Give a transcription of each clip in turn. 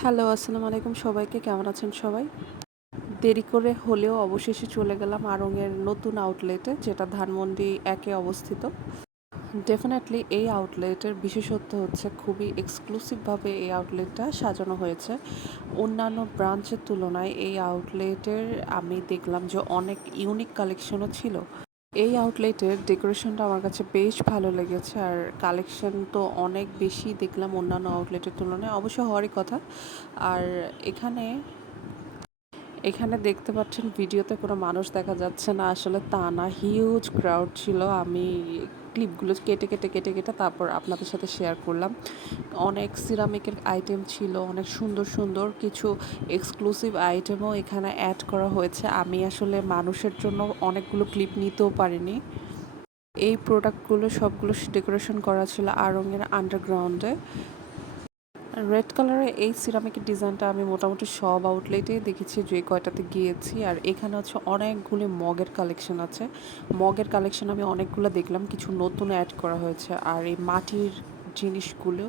Hello, আসসালামু আলাইকুম সবাইকে, কেমন আছেন সবাই? দেরি করে হলেও অবশেষে চলে গেলাম আড়ংয়ের নতুন আউটলেটে যেটা ধানমন্ডি একে অবস্থিত। ডেফিনেটলি এই আউটলেটের বিশেষত্ব হচ্ছে খুবই এক্সক্লুসিভভাবে এই আউটলেটটা সাজানো হয়েছে। অন্যান্য ব্রাঞ্চের তুলনায় এই আউটলেটের আমি দেখলাম যে অনেক ইউনিক কালেকশনও ছিল। এই আউটলেটের ডেকোরেশনটা আমার কাছে বেশ ভালো লেগেছে। আর কালেকশন তো অনেক বেশি দেখলাম অন্যান্য আউটলেটের তুলনায়। অবশ্য হওয়ারই কথা। আর এখানে এখানে দেখতে পাচ্ছেন ভিডিওতে কোনো মানুষ দেখা যাচ্ছে না। আসলে তা না। হিউজ ক্রাউড ছিল। আমি ক্লিপগুলো কেটে কেটে কেটে কেটে তারপর আপনাদের সাথে শেয়ার করলাম। অনেক সিরামিকের আইটেম ছিল, অনেক সুন্দর সুন্দর কিছু এক্সক্লুসিভ আইটেমও এখানে অ্যাড করা হয়েছে। আমি আসলে মানুষের জন্য অনেকগুলো ক্লিপ নিতেও পারিনি। এই প্রোডাক্টগুলো সবগুলো ডেকোরেশন করা ছিল আরঙের আন্ডারগ্রাউন্ডে রেড কালারের এই সিরামিকের ডিজাইনটা আমি মোটামুটি সব আউটলেটে দেখেছি যে কয়টাতে গিয়েছি। আর এখানে হচ্ছে অনেকগুলি মগের কালেকশন আছে। মগের কালেকশন আমি অনেকগুলো দেখলাম, কিছু নতুন অ্যাড করা হয়েছে। আর এই মাটির জিনিসগুলো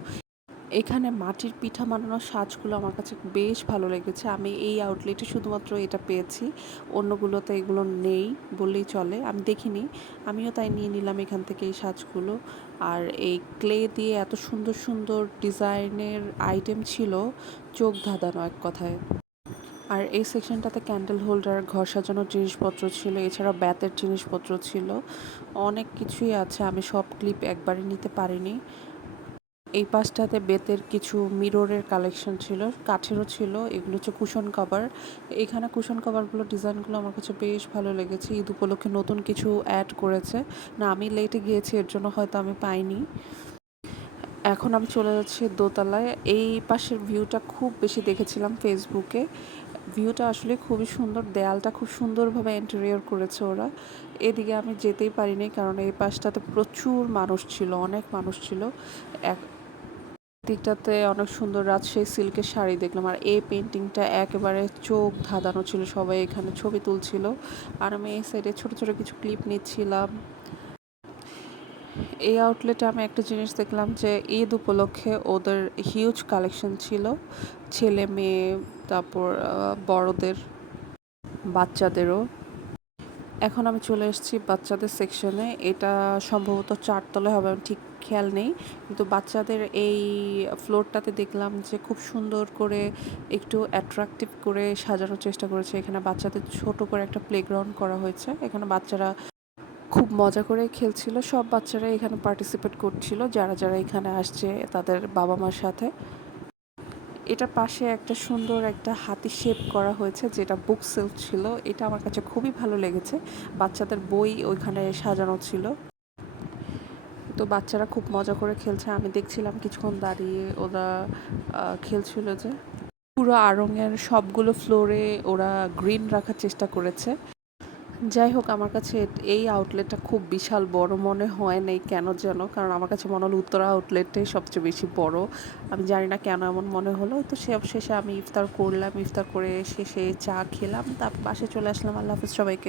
এখানে মাটির পিঠা বানানোর সাজগুলো আমার কাছে বেশ ভালো লেগেছে। আমি এই আউটলেটে শুধুমাত্র এটা পেয়েছি। অন্যগুলোতে এগুলো নেই বললেই চলে। আমি দেখিনি। আমিও তাই নিয়ে নিলাম এখান থেকে এই সাজগুলো। আর এই ক্লে দিয়ে এত সুন্দর সুন্দর ডিজাইনের আইটেম ছিল, চোখ ধাঁধানো এক কথায়। আর এই সেকশনটাতে ক্যান্ডেল হোল্ডার ঘর সাজানোর জিনিসপত্র ছিল এছাড়া ব্যাতের জিনিসপত্র ছিল। অনেক কিছুই আছে। আমি সব ক্লিপ একবারে নিতে পারিনি। এই পাশটাতে বেতের কিছু মিররের কালেকশন ছিল, কাঠেরও ছিল, এগুলো হচ্ছে কুশন কাভার। এখানে কুশন কাভারগুলো ডিজাইনগুলো আমার কাছে বেশ ভালো লেগেছে, ঈদ উপলক্ষে নতুন কিছু অ্যাড করেছে। না, আমি লেটে গিয়েছি, এর জন্য হয়তো আমি পাইনি। এখন আমি চলে যাচ্ছি দোতলায়। এই পাশের ভিউটা খুব বেশি দেখেছিলাম ফেসবুকে ভিউটা আসলে খুবই সুন্দর, দেয়ালটা খুব সুন্দরভাবে ইন্টেরিয়র করেছে ওরা। এদিকে আমি যেতেই পারিনি, কারণ এই পাশটাতে প্রচুর মানুষ ছিল, অনেক মানুষ ছিল। এক দিকটাতে অনেক সুন্দর রাজশাহী সিল্কের শাড়ি দেখলাম। আর এই পেন্টিংটা একেবারে চোখ ধাঁধানো ছিল, সবাই এখানে ছবি তুলছিল। আর আমি এই সাইডে ছোট ছোট কিছু ক্লিপ নিচ্ছিলাম। এই আউটলেটে আমি একটা জিনিস দেখলাম যে, ঈদ উপলক্ষে ওদের হিউজ কালেকশন ছিল। ছেলে মেয়ে, তারপর বড়দের, বাচ্চাদেরও। এখন আমি চলে এসেছি বাচ্চাদের সেকশনে এটা সম্ভবত চারতলায় হবে আমি ঠিক খেয়াল নেই। কিন্তু বাচ্চাদের এই ফ্লোরটাতে দেখলাম যে খুব সুন্দর করে একটু অ্যাট্রাকটিভ করে সাজানোর চেষ্টা করেছে। এখানে বাচ্চাদের ছোট করে একটা প্লেগ্রাউন্ড করা হয়েছে। এখানে বাচ্চারা খুব মজা করে খেলছিল। সব বাচ্চারা এখানে পার্টিসিপেট করছিল। যারা যারা এখানে আসছে তাদের বাবা মার সাথে। এটার পাশে একটা সুন্দর একটা হাতি শেপ করা হয়েছে, যেটা বুক সেল ছিল। এটা আমার কাছে খুবই ভালো লেগেছে। বাচ্চাদের বই ওইখানে সাজানো ছিল। তো বাচ্চারা খুব মজা করে খেলছে। আমি দেখছিলাম কিছুক্ষণ দাঁড়িয়ে ওরা খেলছিল যে। পুরো আড়ংয়ের সবগুলো ফ্লোরে ওরা গ্রিন রাখার চেষ্টা করেছে। যাই হোক, আমার কাছে এই আউটলেটটা খুব বিশাল বড়, মনে হয় নাই কেন যেন, কারণ আমার কাছে মনে হলো উত্তরা আউটলেটটাই সবচেয়ে বেশি বড়। আমি জানি না কেন এমন মনে হলো, তো সব শেষে আমি ইফতার করলাম, ইফতার করে শেষে চা খেলাম, তারপর বাসে চলে আসলাম, আল্লাহ হাফিজ সবাইকে।